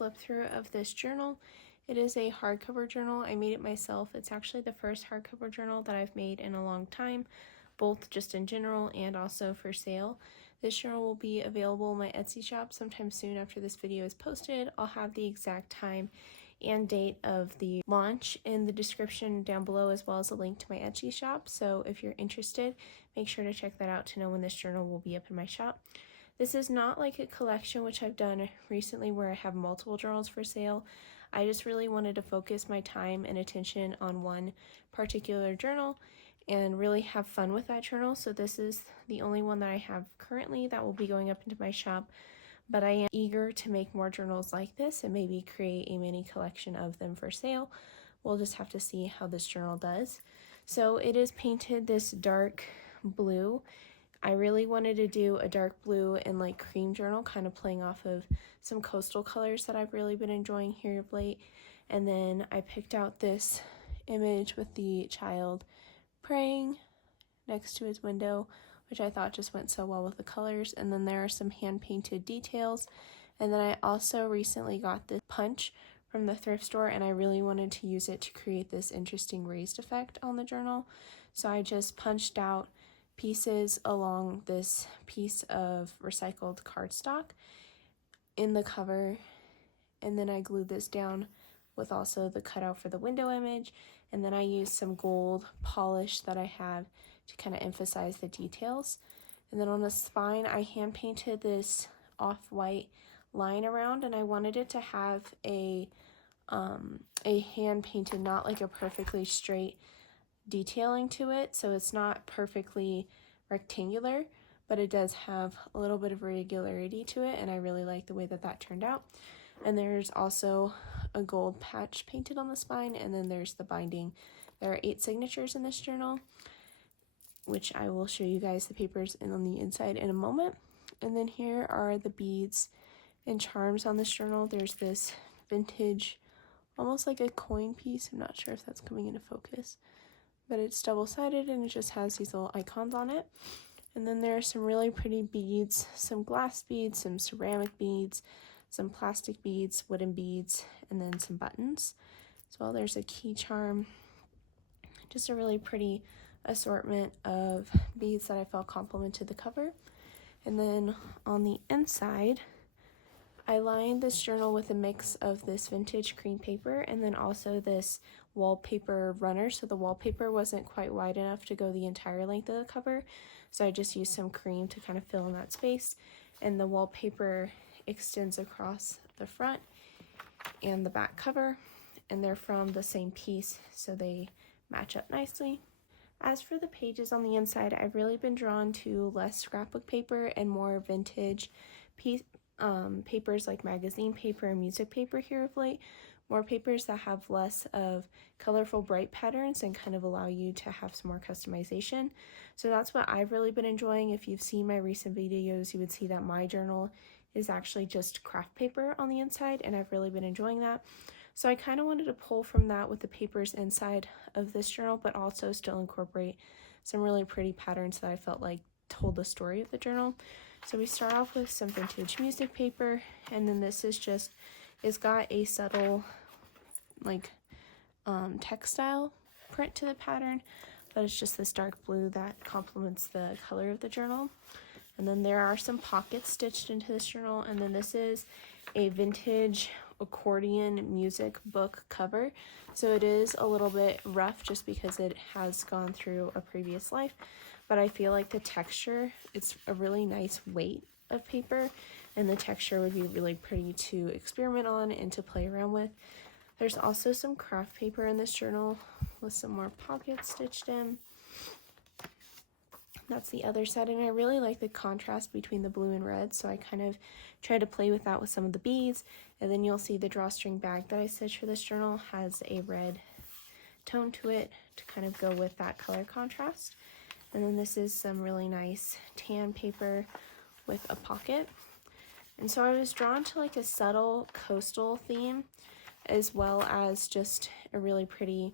flip through of this journal. It is a hardcover journal. I made it myself. It's actually the first hardcover journal that I've made in a long time, both just in general and also for sale. This journal will be available in my Etsy shop sometime soon after this video is posted. I'll have the exact time and date of the launch in the description down below, as well as a link to my Etsy shop. So if you're interested, make sure to check that out to know when this journal will be up in my shop. This is not like a collection which I've done recently where I have multiple journals for sale. I just really wanted to focus my time and attention on one particular journal and really have fun with that journal. So this is the only one that I have currently that will be going up into my shop, but I am eager to make more journals like this and maybe create a mini collection of them for sale. We'll just have to see how this journal does. So it is painted this dark blue. I really wanted to do a dark blue and like cream journal, kind of playing off of some coastal colors that I've really been enjoying here of late. And then I picked out this image with the child praying next to his window, which I thought just went so well with the colors. And then there are some hand-painted details. And then I also recently got this punch from the thrift store, and I really wanted to use it to create this interesting raised effect on the journal. So I just punched out pieces along this piece of recycled cardstock in the cover, and then I glued this down with also the cutout for the window image, and then I used some gold polish that I have to kind of emphasize the details. And then on the spine I hand painted this off-white line around, and I wanted it to have a hand painted, not like a perfectly straight detailing to it, so it's not perfectly rectangular, but it does have a little bit of regularity to it, and I really like the way that that turned out. And there's also a gold patch painted on the spine, and then there's the binding. There are 8 signatures in this journal, which I will show you guys the papers on the inside in a moment. And then here are the beads and charms on this journal. There's this vintage, almost like a coin piece. I'm not sure if that's coming into focus, but it's double-sided and it just has these little icons on it. And then there are some really pretty beads, some glass beads, some ceramic beads, some plastic beads, wooden beads, and then some buttons. As well, there's a key charm. Just a really pretty assortment of beads that I felt complemented the cover. And then on the inside, I lined this journal with a mix of this vintage cream paper and then also this wallpaper runner. So the wallpaper wasn't quite wide enough to go the entire length of the cover, so I just used some cream to kind of fill in that space. And the wallpaper extends across the front and the back cover, and they're from the same piece, so they match up nicely. As for the pages on the inside, I've really been drawn to less scrapbook paper and more vintage papers like magazine paper and music paper here of late. More papers that have less of colorful bright patterns and kind of allow you to have some more customization. So that's what I've really been enjoying. If you've seen my recent videos, you would see that my journal is actually just craft paper on the inside, and I've really been enjoying that. So I kind of wanted to pull from that with the papers inside of this journal, but also still incorporate some really pretty patterns that I felt like told the story of the journal. So we start off with some vintage music paper, and then this is just, it's got a subtle like textile print to the pattern, but it's just this dark blue that complements the color of the journal. And then there are some pockets stitched into this journal, and then this is a vintage accordion music book cover. So it is a little bit rough just because it has gone through a previous life, but I feel like the texture, it's a really nice weight of paper, and the texture would be really pretty to experiment on and to play around with. There's also some craft paper in this journal with some more pockets stitched in. That's the other side, and I really like the contrast between the blue and red, so I kind of try to play with that with some of the beads. And then you'll see the drawstring bag that I stitched for this journal has a red tone to it to kind of go with that color contrast. And then this is some really nice tan paper with a pocket. And so I was drawn to like a subtle coastal theme, as well as just a really pretty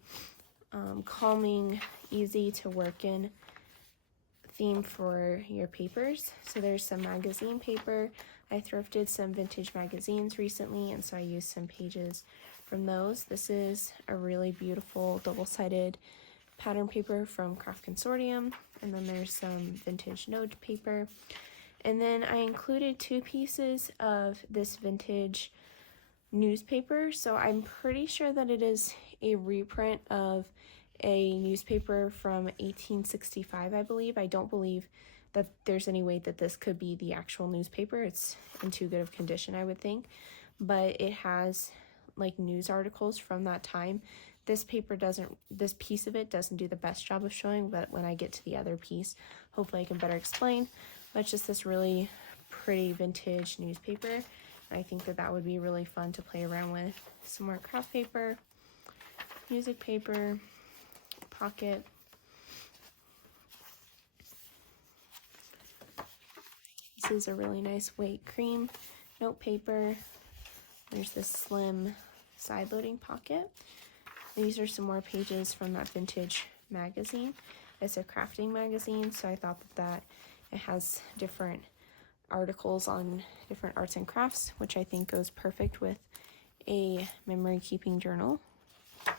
calming, easy to work in theme for your papers. So there's some magazine paper, I thrifted some vintage magazines recently, and so I used some pages from those. This is a really beautiful double-sided pattern paper from Craft Consortium, and then there's some vintage note paper. And then I included 2 pieces of this vintage newspaper, so I'm pretty sure that it is a reprint of a newspaper from 1865, I believe. I don't believe that there's any way that this could be the actual newspaper. It's in too good of condition, I would think, but it has like news articles from that time. This piece of it doesn't do the best job of showing, but when I get to the other piece, hopefully I can better explain. But it's just this really pretty vintage newspaper. I think that that would be really fun to play around with. Some more craft paper, music paper, pocket. This is a really nice weight cream note paper. There's this slim side loading pocket. These are some more pages from that vintage magazine. It's a crafting magazine, so I thought that it has different articles on different arts and crafts, which I think goes perfect with a memory keeping journal. Pocket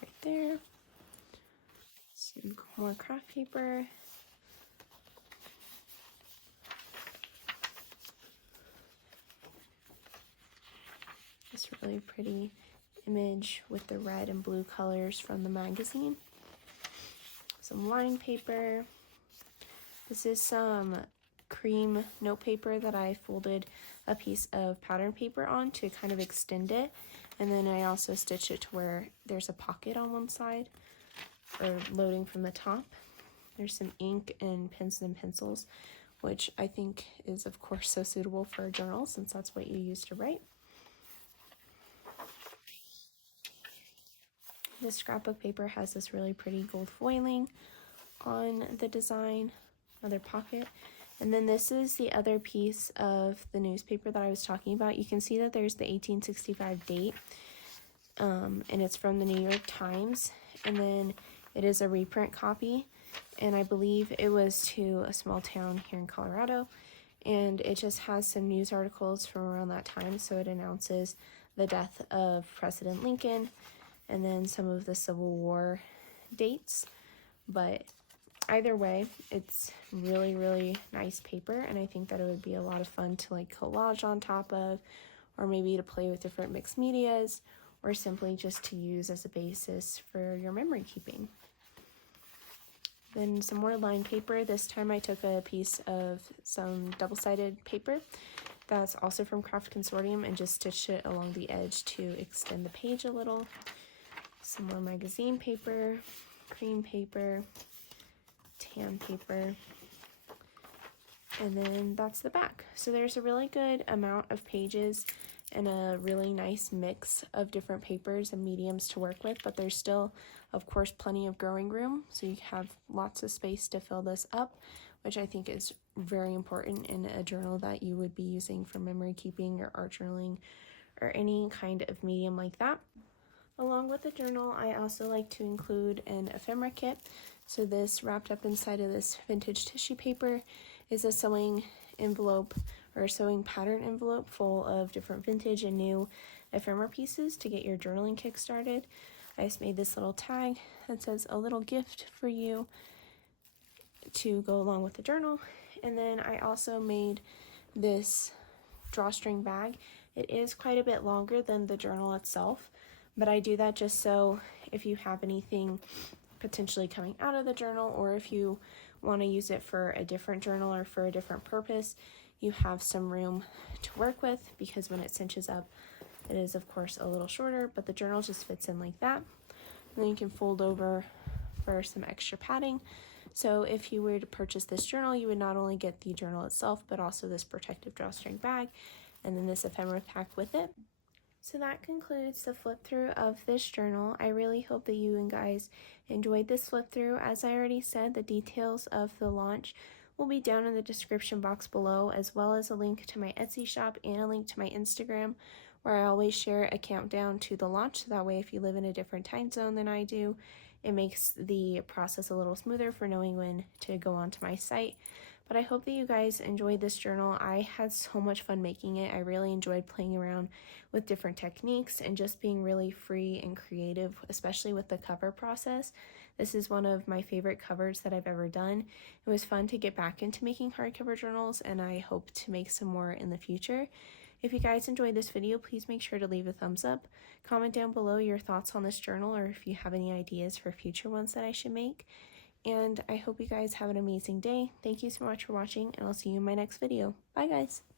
right there. Some more craft paper. This really pretty image with the red and blue colors from the magazine. Some line paper. This is some cream note paper that I folded a piece of pattern paper on to kind of extend it, and then I also stitched it to where there's a pocket on one side, or loading from the top. There's some ink and pens and pencils, which I think is of course so suitable for a journal since that's what you use to write. This scrapbook paper has this really pretty gold foiling on the design, another pocket. And then this is the other piece of the newspaper that I was talking about. You can see that there's the 1865 date, and it's from the New York Times. And then it is a reprint copy, and I believe it was to a small town here in Colorado. And it just has some news articles from around that time. So it announces the death of President Lincoln, and then some of the Civil War dates. But either way, it's really, really nice paper, and I think that it would be a lot of fun to like collage on top of, or maybe to play with different mixed medias, or simply just to use as a basis for your memory keeping. Then some more line paper. This time I took a piece of some double-sided paper that's also from Craft Consortium and just stitched it along the edge to extend the page a little. Some more magazine paper, cream paper, tan paper, and then that's the back. So there's a really good amount of pages and a really nice mix of different papers and mediums to work with, but there's still, of course, plenty of growing room, so you have lots of space to fill this up, which I think is very important in a journal that you would be using for memory keeping or art journaling or any kind of medium like that. Along with the journal, I also like to include an ephemera kit. So this, wrapped up inside of this vintage tissue paper, is a sewing envelope or sewing pattern envelope full of different vintage and new ephemera pieces to get your journaling kick started. I just made this little tag that says "a little gift for you" to go along with the journal. And then I also made this drawstring bag. It is quite a bit longer than the journal itself, but I do that just so if you have anything potentially coming out of the journal, or if you want to use it for a different journal or for a different purpose, you have some room to work with, because when it cinches up, it is of course a little shorter, but the journal just fits in like that. And then you can fold over for some extra padding. So if you were to purchase this journal, you would not only get the journal itself, but also this protective drawstring bag, and then this ephemera pack with it. So that concludes the flip through of this journal. I really hope that you and guys enjoyed this flip through. As I already said, the details of the launch will be down in the description box below, as well as a link to my Etsy shop and a link to my Instagram, where I always share a countdown to the launch. So that way, if you live in a different time zone than I do It makes the process a little smoother for knowing when to go onto my site. But I hope that you guys enjoyed this journal. I had so much fun making it. I really enjoyed playing around with different techniques and just being really free and creative, especially with the cover process. This is one of my favorite covers that I've ever done. It was fun to get back into making hardcover journals, and I hope to make some more in the future. If you guys enjoyed this video, please make sure to leave a thumbs up. Comment down below your thoughts on this journal, or if you have any ideas for future ones that I should make. And I hope you guys have an amazing day. Thank you so much for watching, and I'll see you in my next video. Bye, guys!